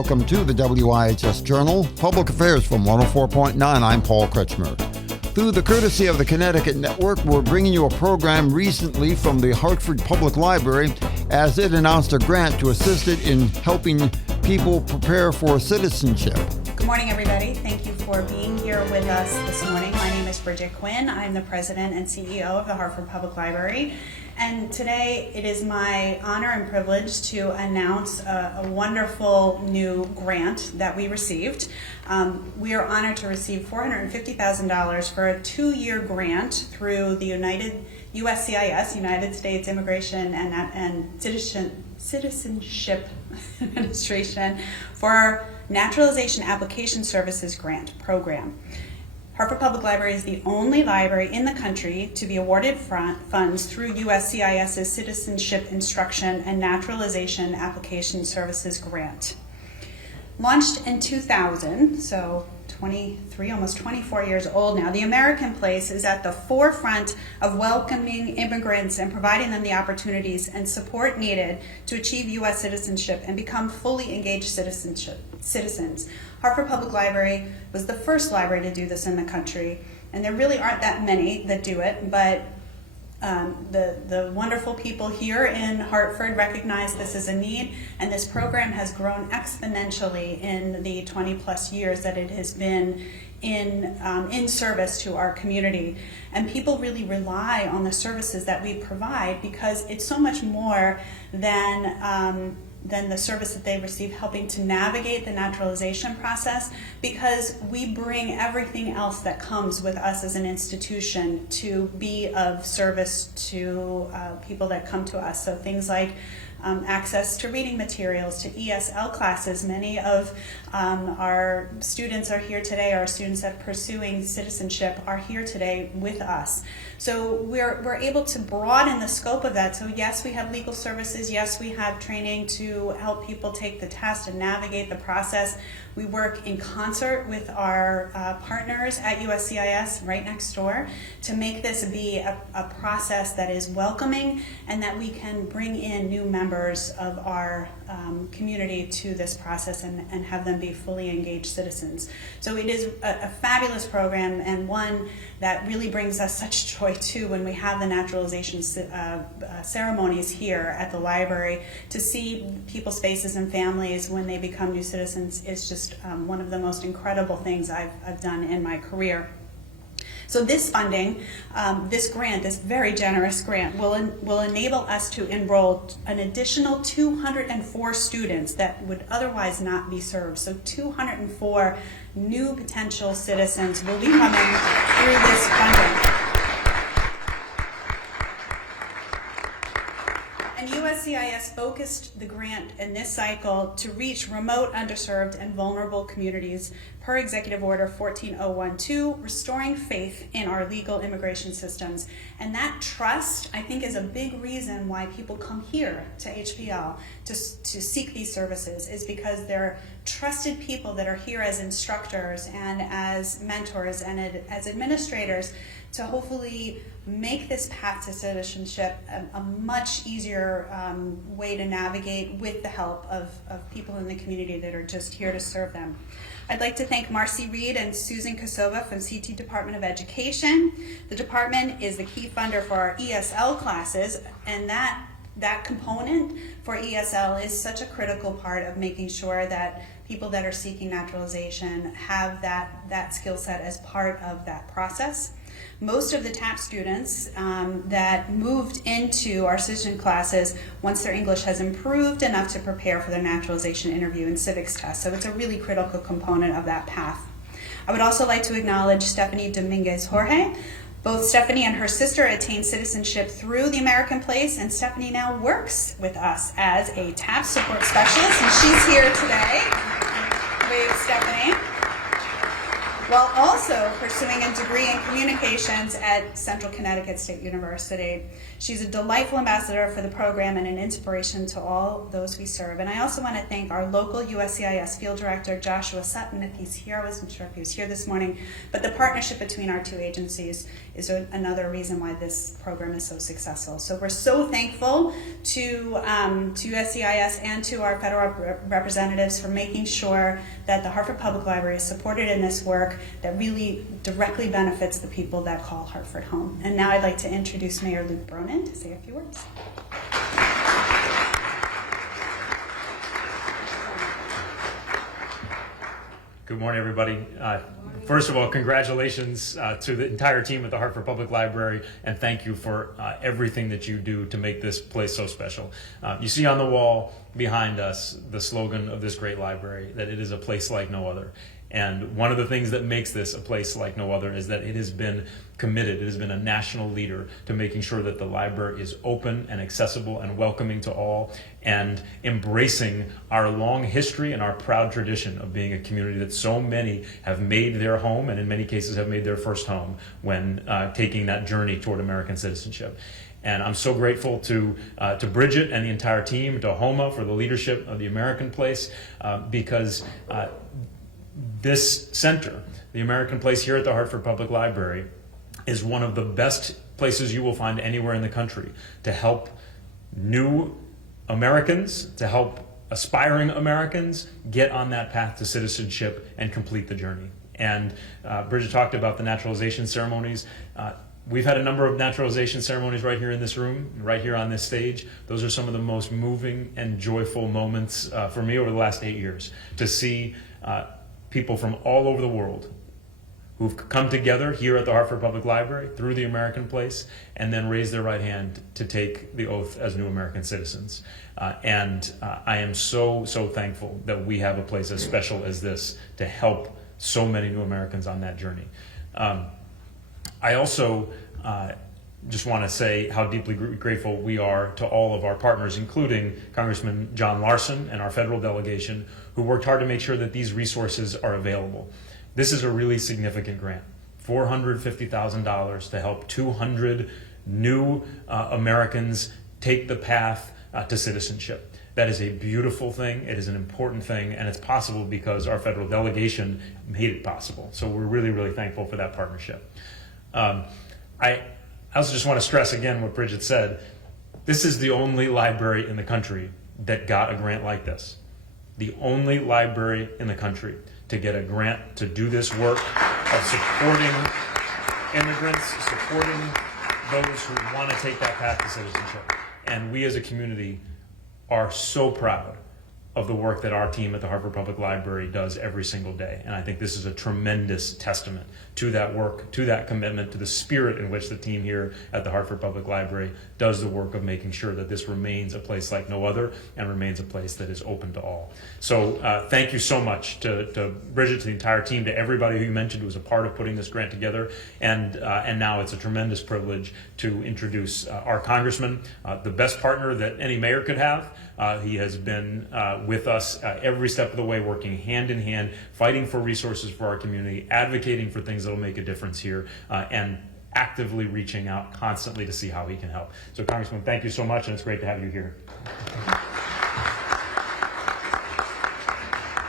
welcome to the WIHS Journal, Public Affairs from 104.9. I'm Paul Kretschmer. Through the courtesy of the Connecticut Network, we're bringing you a program recently from the Hartford Public Library as it announced a grant to assist it in helping people prepare for citizenship. Good morning, everybody. Thank you for being here with us this morning. My name is Bridget Quinn. I'm the president and CEO of the Hartford Public Library. And today it is my honor and privilege to announce a wonderful new grant that we received. We are honored to receive $450,000 for a 2-year grant through the USCIS, United States Immigration and Citizenship Administration, for our Naturalization Application Services Grant Program. Hartford Public Library is the only library in the country to be awarded funds through USCIS's Citizenship Instruction and Naturalization Application Services Grant. Launched in 2000, so 23, almost 24 years old now, the American Place is at the forefront of welcoming immigrants and providing them the opportunities and support needed to achieve U.S. citizenship and become fully engaged citizens. Hartford Public Library was the first library to do this in the country, and there really aren't that many that do it, but the wonderful people here in Hartford recognize this as a need, and this program has grown exponentially in the 20 plus years that it has been in service to our community. And people really rely on the services that we provide because it's so much more than the service that they receive helping to navigate the naturalization process, because we bring everything else that comes with us as an institution to be of service to people that come to us. So things like access to reading materials, to ESL classes. Many of our students are here today, our students that are pursuing citizenship are here today with us. So we're able to broaden the scope of that. So yes, we have legal services, yes, we have training to help people take the test and navigate the process. We work in concert with our partners at USCIS right next door to make this be a process that is welcoming and that we can bring in new members of our community to this process and have them be fully engaged citizens. So it is a fabulous program, and one that really brings us such joy too when we have the naturalization ceremonies here at the library. To see people's faces and families when they become new citizens is just one of the most incredible things I've done in my career. So this funding, this grant, this very generous grant, will enable us to enroll an additional 204 students that would otherwise not be served. So 204 new potential citizens will be coming through this funding. And USCIS focused the grant in this cycle to reach remote, underserved, and vulnerable communities per Executive Order 14012, restoring faith in our legal immigration systems. And that trust, I think, is a big reason why people come here to HPL to seek these services, is because they're trusted people that are here as instructors and as mentors and as administrators to hopefully make this path to citizenship a much easier way to navigate with the help of people in the community that are just here to serve them. I'd like to thank Marcy Reed and Susan Kosova from CT Department of Education. The department is the key funder for our ESL classes, and that component for ESL is such a critical part of making sure that people that are seeking naturalization have that skill set as part of that process. Most of the TAP students that moved into our citizen classes once their English has improved enough to prepare for their naturalization interview and civics test. So it's a really critical component of that path. I would also like to acknowledge Stephanie Dominguez Jorge. Both Stephanie and her sister attained citizenship through the American Place, and Stephanie now works with us as a TAP support specialist, and she's here today. Wave, Stephanie. while also pursuing a degree in communications at Central Connecticut State University. She's a delightful ambassador for the program and an inspiration to all those we serve. And I also want to thank our local USCIS Field Director, Joshua Sutton, if he's here. I wasn't sure if he was here this morning, but the partnership between our two agencies is another reason why this program is so successful. So we're so thankful to USCIS and to our federal representatives for making sure that the Hartford Public Library is supported in this work that really directly benefits the people that call Hartford home. And now I'd like to introduce Mayor Luke Bronin to say a few words. Good morning, everybody. First of all, congratulations to the entire team at the Hartford Public Library, and thank you for everything that you do to make this place so special. You see on the wall behind us the slogan of this great library, that it is a place like no other. And one of the things that makes this a place like no other is that it has been committed, it has been a national leader to making sure that the library is open and accessible and welcoming to all, and embracing our long history and our proud tradition of being a community that so many have made their home, and in many cases have made their first home when taking that journey toward American citizenship. And I'm so grateful to Bridget and the entire team, to Homa for the leadership of the American Place, because this center, the American Place here at the Hartford Public Library, is one of the best places you will find anywhere in the country to help new Americans, to help aspiring Americans get on that path to citizenship and complete the journey. And Bridget talked about the naturalization ceremonies. We've had a number of naturalization ceremonies right here in this room, right here on this stage. Those are some of the most moving and joyful moments for me over the last 8 years, to see people from all over the world who've come together here at the Hartford Public Library through the American Place and then raise their right hand to take the oath as new American citizens. And I am so thankful that we have a place as special as this to help so many new Americans on that journey. I also just want to say how deeply grateful we are to all of our partners, including Congressman John Larson and our federal delegation, who worked hard to make sure that these resources are available. This is a really significant grant, $450,000 to help 200 new Americans take the path to citizenship. That is a beautiful thing, it is an important thing, and it's possible because our federal delegation made it possible. So we're really thankful for that partnership. I also just want to stress again what Bridget said. This is the only library in the country that got a grant like this. The only library in the country to get a grant to do this work of supporting immigrants, supporting those who want to take that path to citizenship. And we as a community are so proud of the work that our team at the Hartford Public Library does every single day. And I think this is a tremendous testament to that work, to that commitment, to the spirit in which the team here at the Hartford Public Library does the work of making sure that this remains a place like no other and remains a place that is open to all. So thank you so much to Bridget, to the entire team, to everybody who you mentioned who was a part of putting this grant together. And now it's a tremendous privilege to introduce our congressman, the best partner that any mayor could have. He has been with us every step of the way, working hand in hand, fighting for resources for our community, advocating for things that will make a difference here, and actively reaching out constantly to see how he can help. So Congressman, thank you so much, and it's great to have you here.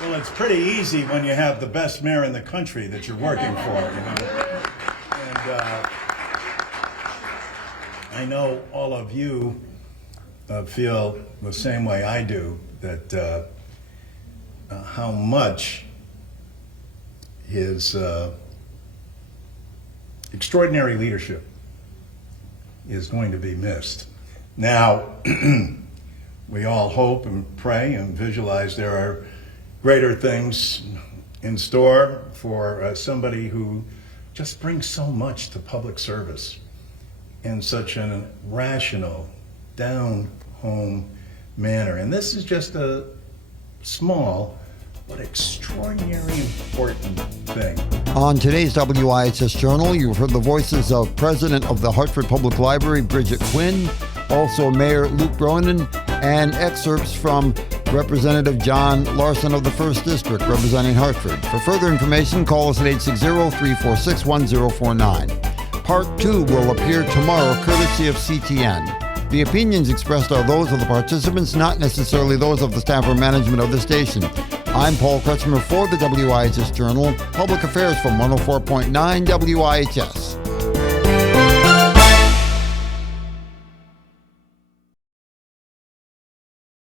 Well, it's pretty easy when you have the best mayor in the country that you're working for, you know. And I know all of you feel the same way I do, that how much his extraordinary leadership is going to be missed. Now, we all hope and pray and visualize there are greater things in store for somebody who just brings so much to public service in such a rational, down-home manner. And this is just a small but extraordinarily important thing. On today's WIHS Journal, you've heard the voices of President of the Hartford Public Library, Bridget Quinn, also Mayor Luke Bronin, and excerpts from Representative John Larson of the 1st District, representing Hartford. For further information, call us at 860-346-1049. Part 2 will appear tomorrow, courtesy of CTN. The opinions expressed are those of the participants, not necessarily those of the staff or management of the station. I'm Paul Kretschmer for the WIHS Journal, Public Affairs from 104.9 WIHS.